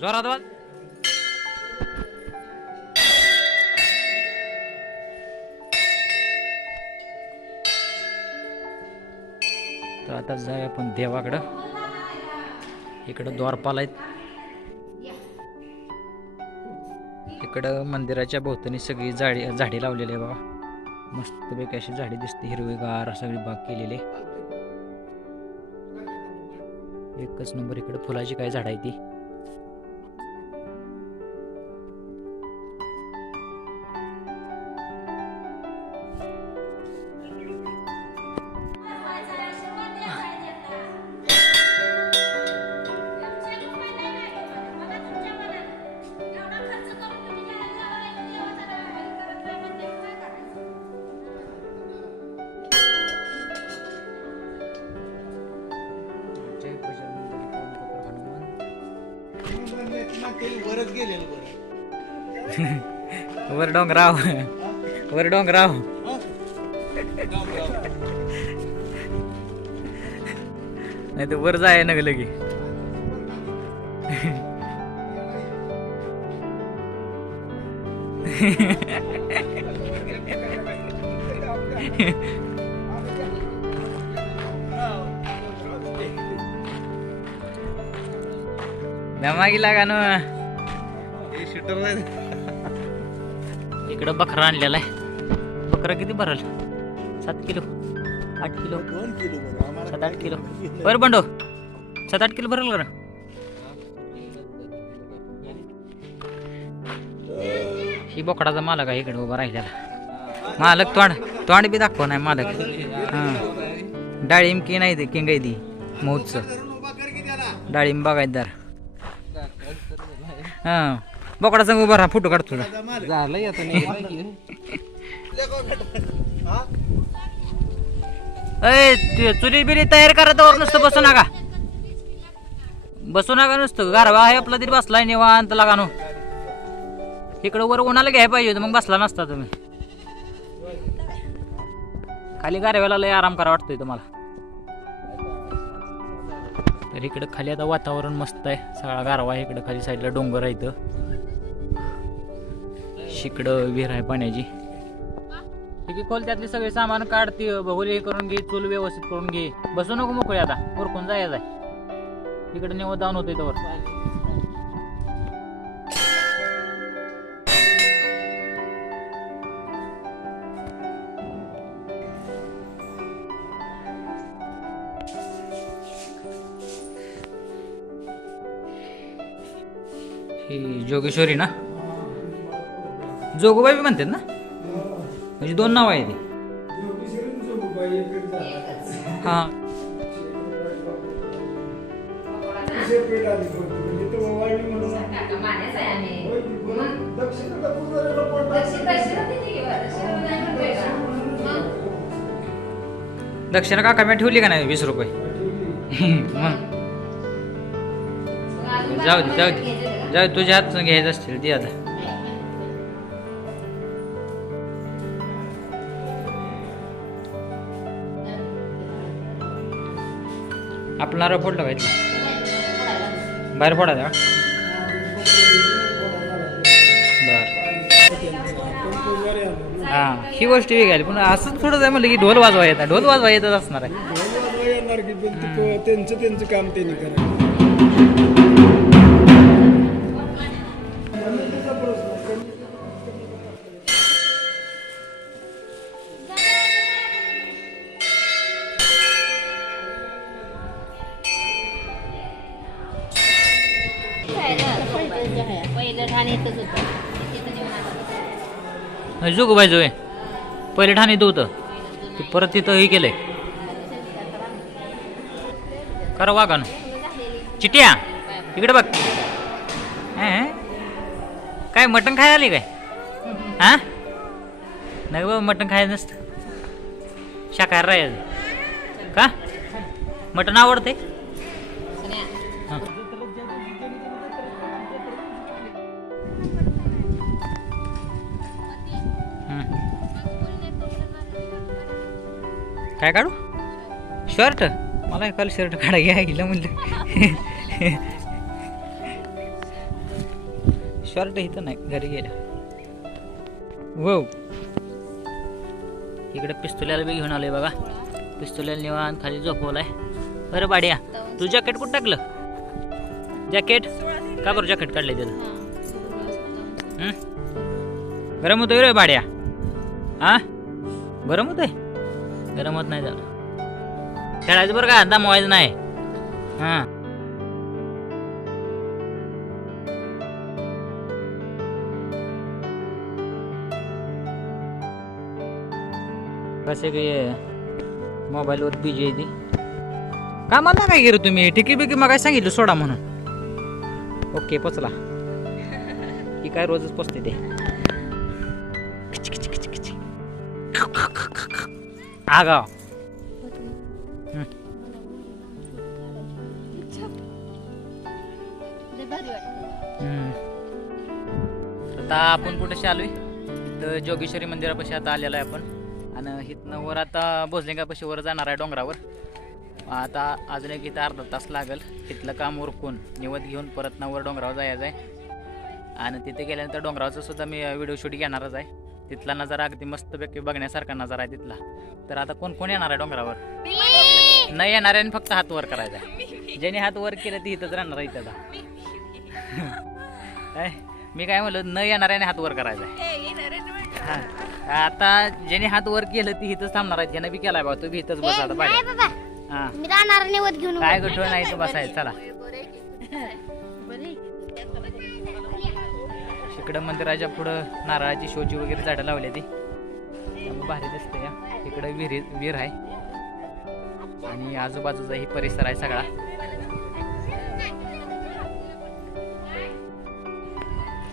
जोरात वाज तर आता जाय आपण देवाकडं. इकडं द्वारपाल आहेत. इकडं मंदिराच्या भोवतानी सगळी झाडी झाडी लावलेली आहे बाबा. मस्तपैकी अशी झाडी दिसते हिरवीगार सगळी बाग केलेली. एकच नंबर इकडे फुलाची काय झाड आहे ती. वरच गेलेलं बरं. वर डोंगराव. वर डोंगराव. नाही तर वर जाय ना लगी. मागी हे शूटर नाही इकडं बकरा आणलेला आहे. बकरा किती भरल? सात किलो. आठ किलो. दोन किलो सात आठ किलो. बरं बंडो सात आठ किलो भरल का ही बोकडाचा मालक आहे इकडे उभा राहिलेला. मालक तोंड तोंड बी दाखव नाही मालक. हां. डाळिंब की नाही ते किंग की त्याला. डाळिंब बागायतदार हां. बोकडा संग उभा राहा फोटो काढतो आता चुली बिली तयार करा तर नुसतं बसू नका. बसू नका नुसतं. गारवा आहे आपला तरी बसलाय निवांत लागानो इकडं वर उन्हाला घ्याय पाहिजे मग बसला नसता तुम्ही. खाली गारव्याला लय आराम करा वाटतोय तुम्हाला. तर इकडं खाली आता वातावरण मस्त आहे. सगळा गारवा आहे इकडं खाली साईडला डोंगर आहे इथं शिकडं विहीर आहे पाण्याची. ठीक आहे खोल त्यातले सगळे सामान काढते भगोली हे करून घे चूल व्यवस्थित करून घे. बसू नको मोकळे आता उरकून जायचं आहे. इकडे निवत जाऊन होतं इथं ही जोगेश्वरी ना? जोगोबाई बी म्हणतात ना? म्हणजे दोन नाव आहे ती हा. दक्षिणा काका मी ठेवली का नाही? वीस रुपये. मग. जाऊ दे जाऊ दे. जाऊ तुझ्या हात घ्यायचं असतील ती आता. आपला फोडलं फोडला पाहिजे बाहेर फोडा बर. हा ही गोष्ट वेगळी पण असंच थोडं आहे म्हणलं की ढोल वाजवा येतात ढोल वाजवा येतच असणार आहे. येणार की त्यांचं त्यांचं काम त्यांनी करायचं. पहिलं ठाण येतच होतं. तिथं जेवण आलं. जुगू बाई जोय पहिले ठाणे इथं होतं. ते परत तिथं हे केलंय. करा वागा ना चिट्या इकडे बघ? काय मटण खायला आली काय? हा? नाही बाबा मटण खायचं नसतं. शाकाहार राहायचं. का? मटण आवडते हं. काय काढू? शर्ट? मला काल शर्ट काढा घ्या गेलं म्हणलं. शर्ट इथं नाही घरी गेल्या. हो इकडे पिस्तुल्याला बी घेऊन आलोय बघा. पिस्तुल्याला निवान खाली झोपवलाय. बरं बाड्या तू जॅकेट कुठं टाकलं? जॅकेट? का करू जॅकेट काढलंय त्याचं? गरम होतोय रे भाड्या हा? गरम होतंय? गरमत नाही झालं. खेळायचं बरं का? मोबाईल नाही. हां. कसे काय मोबाईलवर बिजी आहे ती. कामाला काय गेलो तुम्ही. तिकीट बिकी मग काय सांगितलं सोडा म्हणून. ओके पोचला. ही काय रोजच पोचते ते. आगाव. आता आपण कुठे आलोय? तर जोगेश्वरी मंदिरापाशी आता आलेलो आहे आपण. आणि इथनं वर आता भोजलिंगापाशी वर जाणार आहे डोंगरावर. आता अजून एक इथं अर्धा तास लागेल. इथलं काम उरकून निवत घेऊन परत ना वर डोंगरावर जायचं आहे. आणि तिथे गेल्यानंतर डोंगरावचं सुद्धा मी व्हिडिओ शूट घेणारच आहे. तिथला नजारा अगदी मस्तपैकी बघण्यासारखा नजारा आहे तिथला. तर आता कोण कोण येणार आहे डोंगरावर? न येणाऱ्याने फक्त हात वर करायचा आहे. ज्याने हात वर केलं ते इथंच राहणार आहे काय? मी. काय म्हणलो न येणाऱ्याने हात वर करायचा आहे. हा. आता ज्याने हात वर केलं ती इथंच थांबणार आहे. ज्याने बी केलाय बा तू बी इथंच बस आता नाही पाहिजे. बाबा. हा. काय गठोळ नाही इथं बसायचं. चला. इकडं मंदिराच्या पुढं नारळाची शोची वगैरे झाडं लावली ती. त्यामुळे भारी दिसते या इकडं विहिरी विहीर आहे. आणि आजूबाजूचा ही परिसर आहे सगळा.